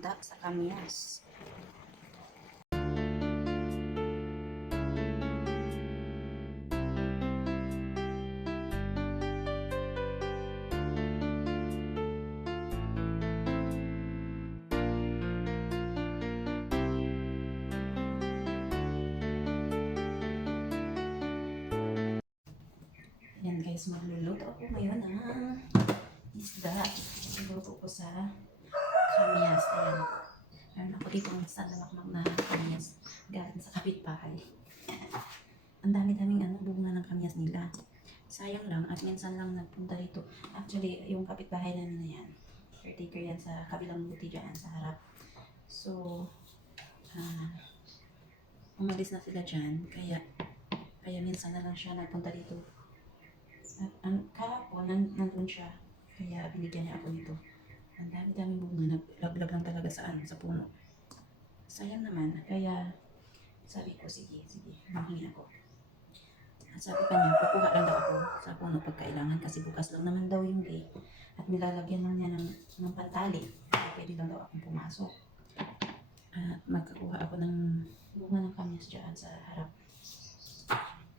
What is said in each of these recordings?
isda sa kamyas. Ayan guys, magluluto ako ngayon ng isda. Magluluto ko sa kamyas. Ayan. Meron ako dito ng sandamakmak na kamyas galing sa kapitbahay. Ang dami-daming bunga ng kamyas nila. Sayang lang at minsan lang nagpunta dito. Actually, yung kapitbahay namin na yan, caretaker yan sa kabilang buti dyan sa harap. So, umalis na sila dyan. Kaya minsan na lang siya nagpunta dito. At kahapon, nandun siya. Kaya binigyan niya ako nito. Ang dami-daming bunga. Naglaglag lang talaga sa puno. Sayang naman. Kaya sabi ko, sige, manghingi ako. At sabi pa niya, kukuha lang daw ako sa puno pagkailangan kasi bukas lang naman daw yung day. At nilalagyan lang niya ng pantali. Kaya pwede lang daw akong pumasok. At magkakuha ako ng bunga ng kamyas dyan sa harap.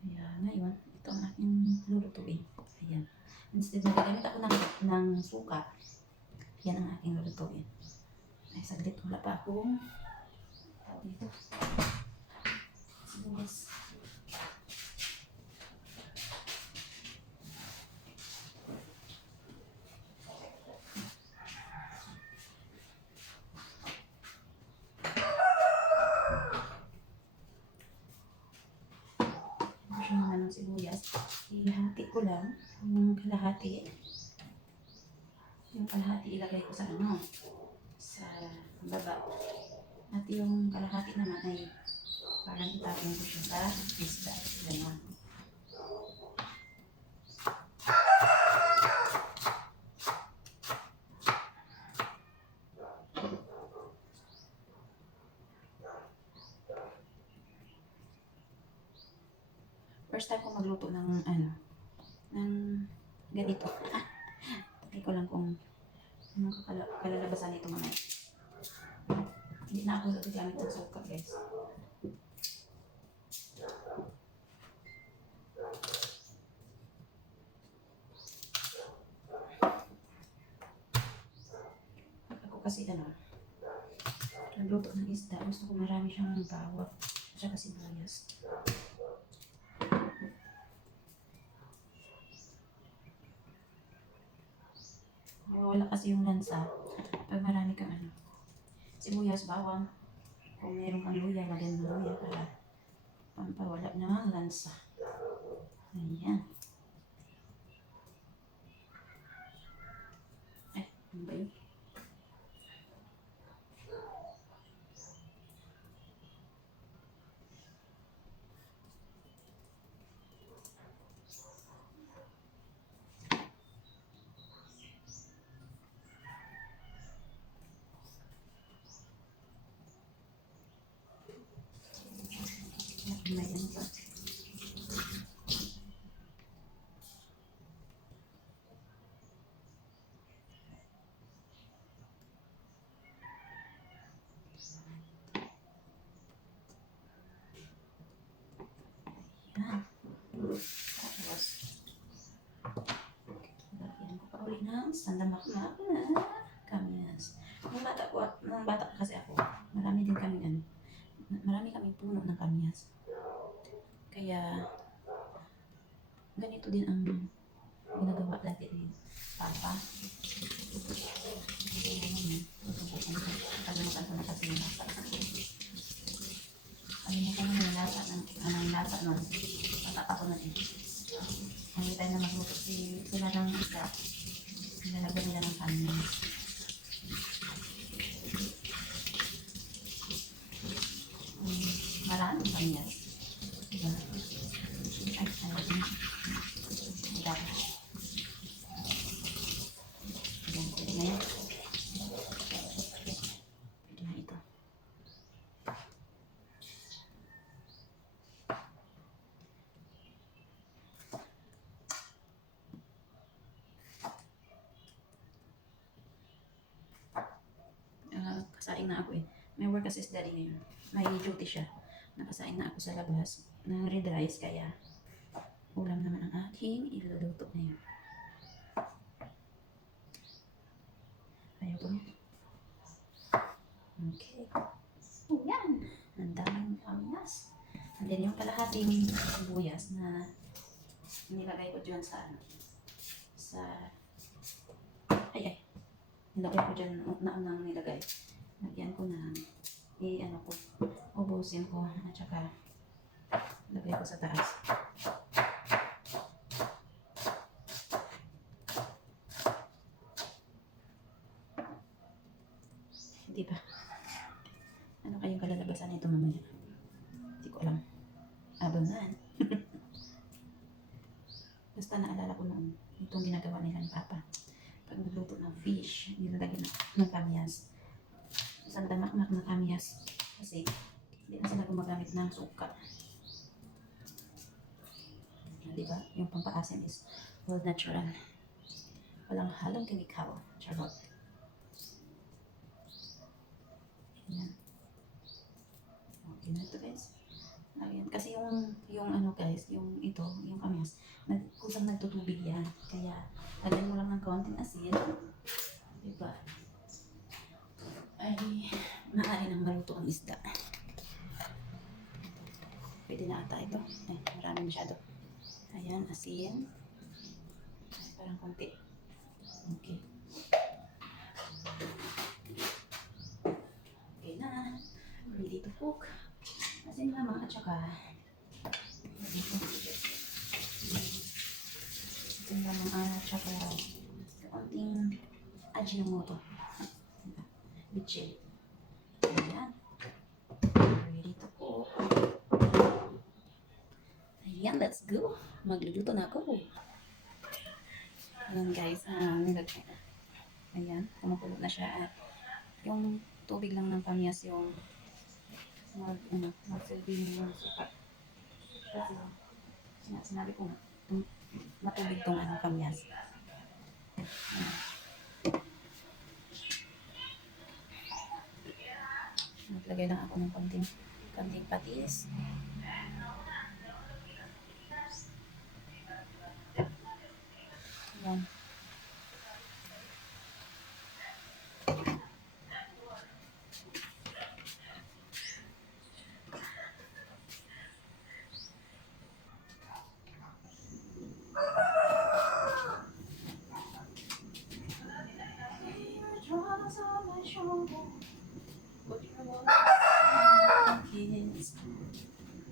Kaya ngayon, ito ang aking lulutuin. Ayan. Instead na gagamit ako ng suka, yan ang aking lulutuin. Ay, saglit. Wala pa akong tawag dito. Sibuyas. Siya naman ng sibuyas. Ihati ko lang yung kalahati. Yung kalahati ilagay ko sa sa baba. At yung kalahati naman ay parang itapin ko siya sa isda. Ganon. First time ko magluto ng ganito. Takay ko lang kung anong kalalabasan nito mamaya. Hindi na ako gagamit ng suka, guys. Ako kasi nagluto ng isda. Gusto ko marami siyang bawang at saka sibuyas. Wala kasi yung lansa. Pag marami kang sibuyas, bawang. Kung meron kang luya, lagyan ng luya para pampawala ng lansa. Ayan. Ay, ano ba yun? May ano pa. Yan. Tapos, lagyan ko pa ulit ng sandamakmak na kamyas. Nung bata kasi ako, marami kaming puno ng kamyas. Kaya, ganito din ang ginagawa dati ni Papa. Kalimutan ko na kasi yung lasa. Kalimutan ko na yung lasa anong lasa nun. Matapa ko na eh. Hindi tayo na magluto sila ng isda. Nilalagyan nila ng kamyas. Maraming kamyas. Diba? Ay, diba? Ayan, pwede na yan. Pwede na ito. nakasaing na ako eh. May work kasi si daddy ngayon. May duty siya. Nakasaing na ako sa labas. Nang-red rice kaya ulam naman ang aking iluluto ngayon. Ayaw po. Okay. So, yan. Ang daming kamias. And then yung kalahating sibuyas na nilagay ko dyan sa ay nilagay ko dyan na nilagay. Lagyan ko na ano ko, ubusin ko at saka lagay ko sa taas. Di ba? Ano kayong kalalabasan nito mamaya? Hindi ko alam. Abangan. Basta naalala ko noon, itong ginagawa nila ni Papa. Pag nagluto ng fish, nilalagyan ng kamyas. Isang damak-mak na kamyas. Kasi, hindi na sila gumagamit ng suka. Diba? Yung pampaasim is all natural. Walang halong chemical. Charot. Yan. Okay na ito guys. Ayan. Kasi yung ano guys, yung ito, yung kamyas, kusang nagtutubig yan. Kaya, lagyan mo lang ng konting asin. Diba? Ay, maaari nang maluto ang isda. Pwede na ata ito. Ay, marami masyado. Ayan, asin. Ay, parang konti. Okay. Okay na. Ready to cook. Asin lamang at saka asin lamang at saka konting ajinomoto. Bitchin. Ayan. Ready to cook. Ayan, let's go. Magluluto na ako. Ayan guys, nilagay. Ayan, kumukulo na siya at yung tubig lang ng kamyas yung magsilbing yung suka. Kasi sinabi ko nga, matubig tong kamyas. Naglagay lang ako ng konting patis. Ayan.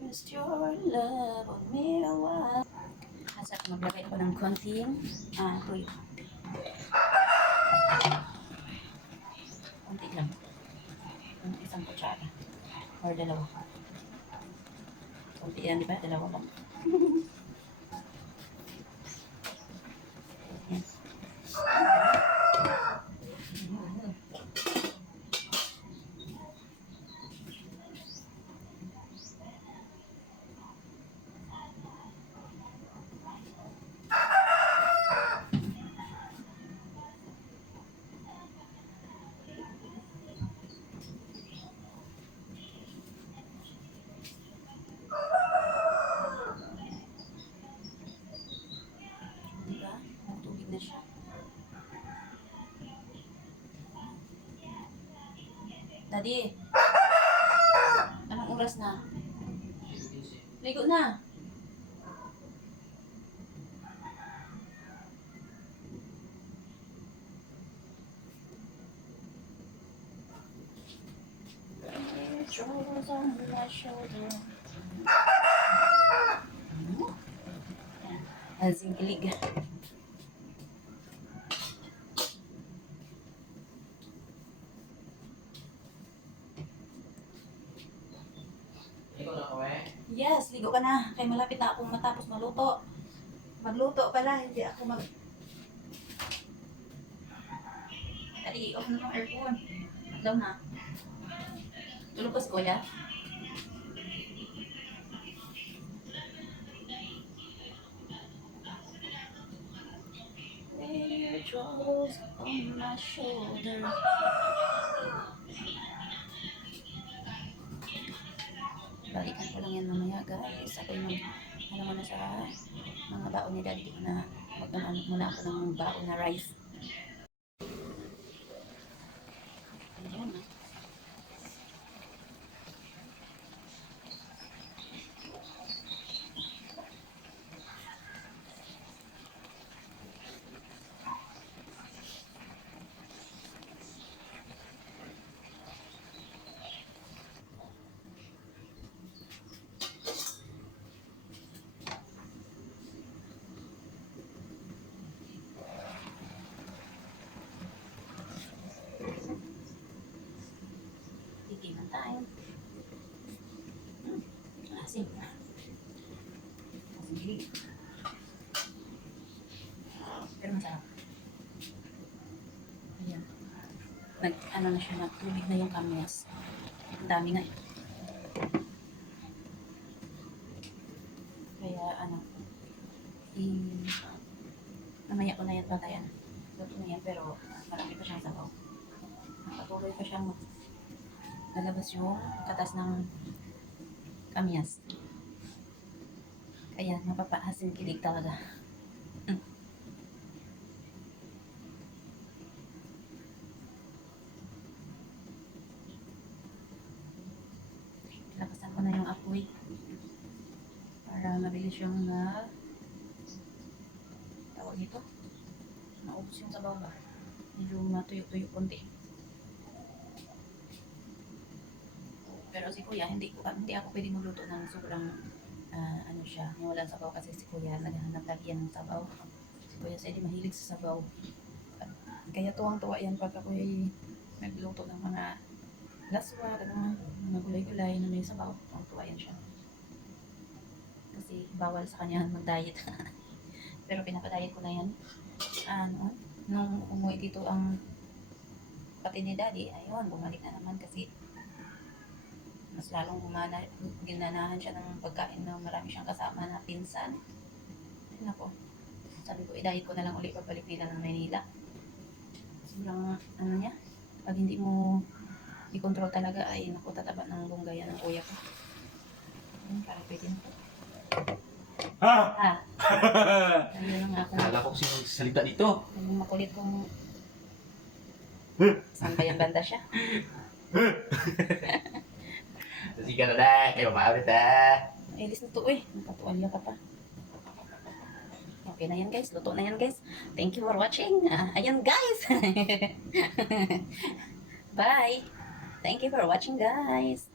Rest your love on me a while. Asa maglagay ako ng konting tuyo. Konti lang. Isang kutsara. Or dalawa. Konti yan, di ba? Dalawa lang. Yan. Diba? Nagtubig na siya. Daddy, anong oras na? Ligo na. Troubles on my shoulder. Azing kilig. Ligo na ko eh. Yes, ligo ka na. Kaya malapit na akong matapos maluto. Magluto pala, hindi ako Daddy, off na ng aircon. Daw na. Tulog pa si Kuya. Lay your troubles on my shoulder. yan mamaya guys. Ako yung alam mo na sa mga baon ni daddy ko na mag-ano muna ako ng baon na rice. Ayan. Tigilan tayo. Asin. Asin gilig. Pero masarap. Ayan. Ano na siya, nagtubig na yung kamyas. Ang dami nga eh. Kaya mamaya ko na yan patayan. Luto na yan pero marami pa siyang sabaw. Patuloy pa siyang lalabas yung katas ng kamyas. Kaya mapapaasin kilig talaga. Lakasan ko na yung apoy para mabilis yung tawag dito, naubos yung sabaw ba, medyo matuyo-tuyo konti. Pero si kuya hindi ako pwede magluto ng sobrang ano siya, yung walang sabaw kasi si kuya naghahanap lagi yan ng sabaw. Si kuya sa hindi mahilig sa sabaw, kaya tuwang-tuwa yan pag ako ay nagluto ng mga laswa, ganun, mga gulay-gulay na may sabaw, tuwang-tuwa yan siya. Kasi bawal sa kanya mag-diet. Pero pinapa-diet ko na yan. Nung umuwi dito ang pati ni daddy, ayun, bumalik na naman kasi mas lalong ginanahan siya ng pagkain na marami siyang kasama na pinsan. Ay, nako. Sabi ko, i-diet ko na lang ulit pagbalik nila ng Maynila. Sobrang, niya, pag hindi mo i-control talaga, ay naku, tataba ng bunggayan ng kuya ko. Parang pwede na po. Ayun lang ako. Kala ko sino salita dito. Yung makulit kong saan ba yung banda siya? Sige na na, kayo maulit ha. Ilis na to eh. Napatuwalya ka pa. Okay na yan guys. Luto na yan guys. Thank you for watching. Ayan guys. Bye. Thank you for watching guys.